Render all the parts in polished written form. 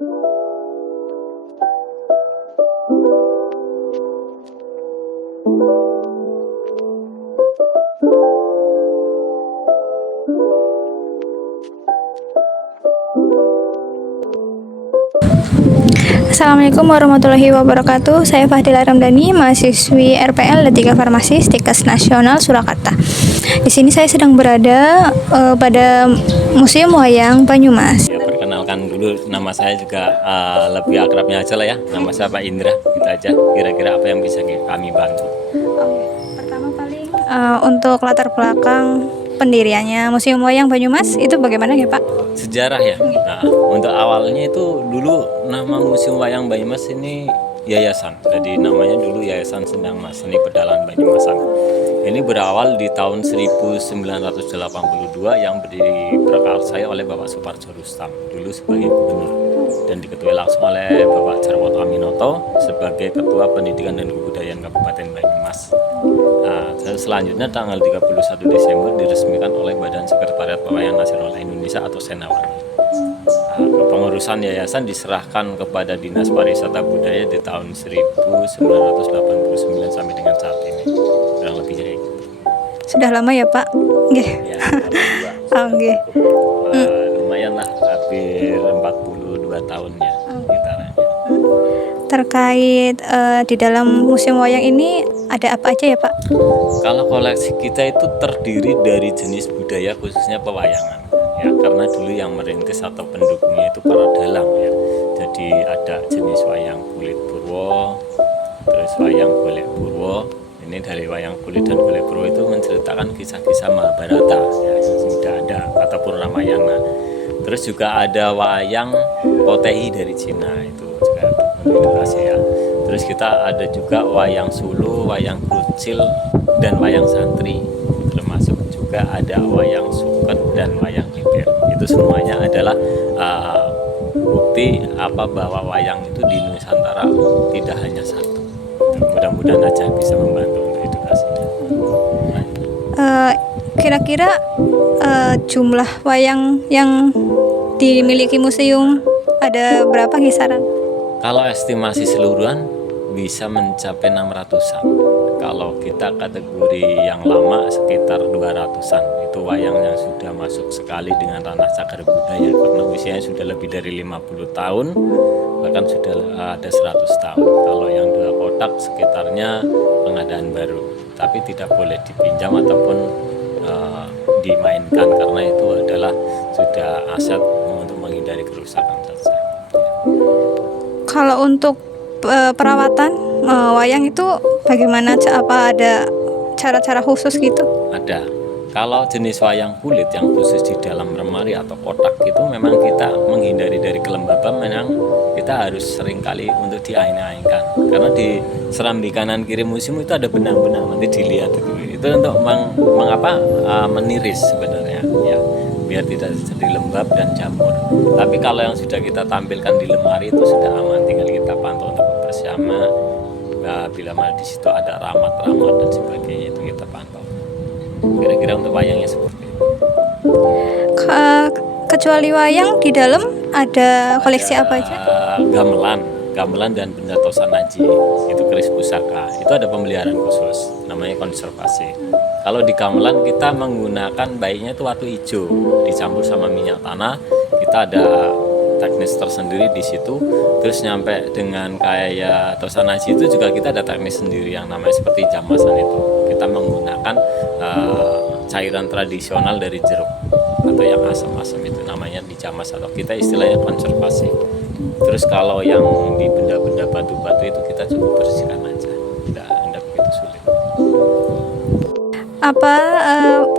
Assalamualaikum warahmatullahi wabarakatuh. Saya Fadila Ramdhani, mahasiswi RPL D3 Farmasi Stikes Nasional Surakarta. Di sini saya sedang berada pada Museum Wayang Banyumas. Ya, perkenalkan dulu, nama saya juga lebih akrabnya aja lah ya. Nama saya Pak Indra, gitu aja. Kira-kira apa yang bisa kami bantu? Pertama paling untuk latar belakang pendiriannya Museum Wayang Banyumas itu bagaimana ya Pak? Sejarah ya. Nah, untuk awalnya itu dulu nama Museum Wayang Banyumas ini yayasan. Jadi namanya dulu Yayasan Sendang Mas Seni Pedalan Banyumasan. Ini berawal di tahun 1982 yang diprakarsai oleh Bapak Suparjo Rustam dulu sebagai gubernur dan diketuai langsung oleh Bapak Jarwoto Aminoto sebagai Ketua Pendidikan dan Kebudayaan Kabupaten Banyumas. Nah, selanjutnya tanggal 31 Desember diresmikan oleh Badan Sekretariat Pewayangan Nasional Indonesia atau Senawan. Pengurusan yayasan diserahkan kepada Dinas Pariwisata Budaya di tahun 1989 sampai dengan saat ini. Kurang lebih kayak gitu. Sudah lama ya Pak? Nggih. Ya, Nggih. lumayan lah, hampir 42 tahun ya gitarannya. Terkait di dalam Museum Wayang ini ada apa aja ya Pak? Kalau koleksi kita itu terdiri dari jenis budaya khususnya pewayangan ya, karena dulu yang merintis atau pendukungnya itu para dalang ya. Jadi ada jenis wayang kulit purwo, terus wayang golek purwo. Ini dari wayang kulit dan golek purwo itu menceritakan kisah-kisah Mahabharata ya, sudah ada ataupun Ramayana. Terus juga ada wayang potehi dari Cina, itu juga untuk edukasi ya. Terus kita ada juga wayang sulu, wayang krucil, dan wayang santri. Termasuk juga ada wayang suket dan wayang beber. Itu semuanya adalah bukti bahwa wayang itu di Nusantara tidak hanya satu. Mudah-mudahan aja bisa membantu untuk edukasinya. Kira-kira jumlah wayang yang dimiliki museum ada berapa kisaran? Kalau estimasi seluruhan bisa mencapai 600-an. Kalau kita kategori yang lama sekitar 200-an. Itu wayang yang sudah masuk sekali dengan ranah cagar budaya karena usianya sudah lebih dari 50 tahun, bahkan sudah ada 100 tahun. Kalau yang 2 kotak sekitarnya pengadaan baru, tapi tidak boleh dipinjam ataupun dimainkan karena itu adalah sudah aset untuk menghindari kerusakan saja. Kalau untuk perawatan wayang itu bagaimana? Apa ada cara-cara khusus gitu? Ada. Kalau jenis wayang kulit yang khusus di dalam lemari atau kotak itu memang kita menghindari dari kelembaban, memang kita harus seringkali untuk diain-ainkan. Karena di serambi kanan kiri museum itu ada benang-benang, nanti dilihat itu untuk meniris sebenarnya ya, biar tidak jadi lembab dan jamur. Tapi kalau yang sudah kita tampilkan di lemari itu sudah aman, tinggal kita pantau untuk bersama. Bila mana di situ ada ramat-ramat dan sebagainya itu kita pantau. Kira-kira untuk wayangnya seperti itu. Kecuali wayang, di dalam ada koleksi apa aja? Gamelan dan benda tosanaji, itu keris pusaka. Itu ada pemeliharaan khusus, namanya konservasi. Kalau di gamelan kita menggunakan baiknya itu watu hijau dicampur sama minyak tanah. Kita ada teknis tersendiri di situ. Terus nyampe dengan kayak tosanaji itu juga kita ada teknis sendiri yang namanya seperti jamasan itu. Kita menggunakan cairan tradisional dari jeruk atau yang asam-asam itu namanya dijamas atau kita istilahnya konservasi. Terus kalau yang di benda-benda batu-batu itu kita cukup bersihkan aja, tidak begitu sulit. Apa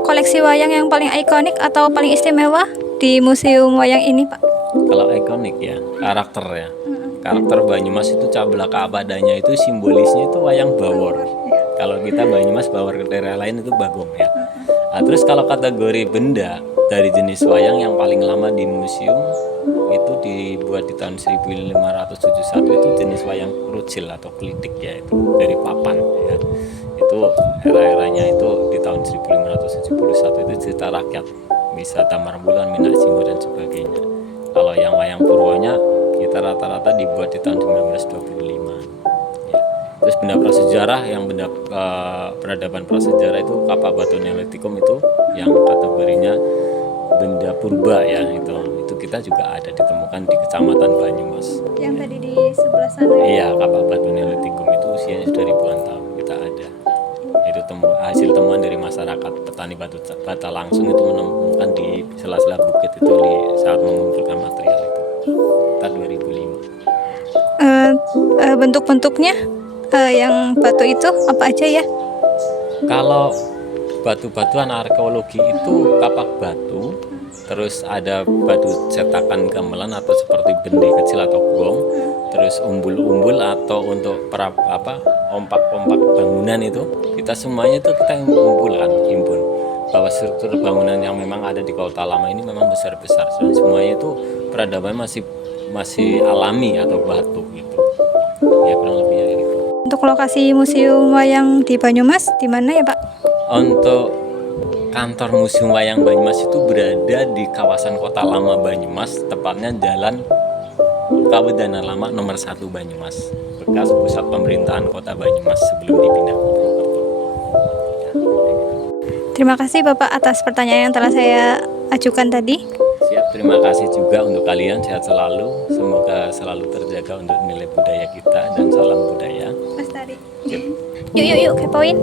koleksi wayang yang paling ikonik atau paling istimewa di Museum Wayang ini Pak? Kalau ikonik ya, karakter ya. Karakter Banyumas itu cablaka apa adanya, itu simbolisnya itu wayang bawor. Kalau kita Banyumas bawor ke daerah lain itu bagong ya. Nah, terus kalau kategori benda dari jenis wayang yang paling lama di museum itu dibuat di tahun 1571 itu jenis wayang krucil atau klitik ya, itu dari papan ya. Itu era-eranya itu di tahun 1571 itu cerita rakyat, bisa Tamar Bulan, Minak Jinggo dan sebagainya. Kalau yang wayang purwonya kita rata-rata dibuat di tahun 1925. Ya. Terus benda prasejarah yang peradaban prasejarah itu Kapak Batu Neolitikum itu yang kategorinya benda purba ya, itu kita juga ada ditemukan di Kecamatan Banyumas. Yang tadi di sebelah sana. Iya, Kapak Batu Neolitikum itu usianya sudah ribuan tahun kita ada. Itu hasil temuan dari masyarakat petani bata langsung itu menemukan di sela-sela bukit itu di saat mengumpulkan material itu. Kita 2005. Bentuk-bentuknya yang batu itu apa aja ya? Kalau batu-batuan arkeologi itu kapak batu, terus ada batu cetakan gamelan atau seperti bendi kecil atau gong, terus umbul-umbul atau untuk ompak-ompak bangunan itu, kita semuanya itu kita himpun bahwa struktur bangunan yang memang ada di Kota Lama ini memang besar-besar, dan semuanya itu peradaban masih alami atau batu gitu. Ya kurang lebihnya gitu. Untuk lokasi Museum Wayang di Banyumas di mana ya Pak? Untuk kantor Museum Wayang Banyumas itu berada di kawasan Kota Lama Banyumas, tepatnya Jalan Kawedana Lama nomor 1 Banyumas, bekas pusat pemerintahan Kota Banyumas sebelum dipindah ke Purwokerto. Terima kasih Bapak atas pertanyaan yang telah saya ajukan tadi. Siap, terima kasih juga untuk kalian, sehat selalu, semoga selalu terjaga untuk nilai budaya kita dan salam budaya. Lestari. Yuk. Yuk kepoin.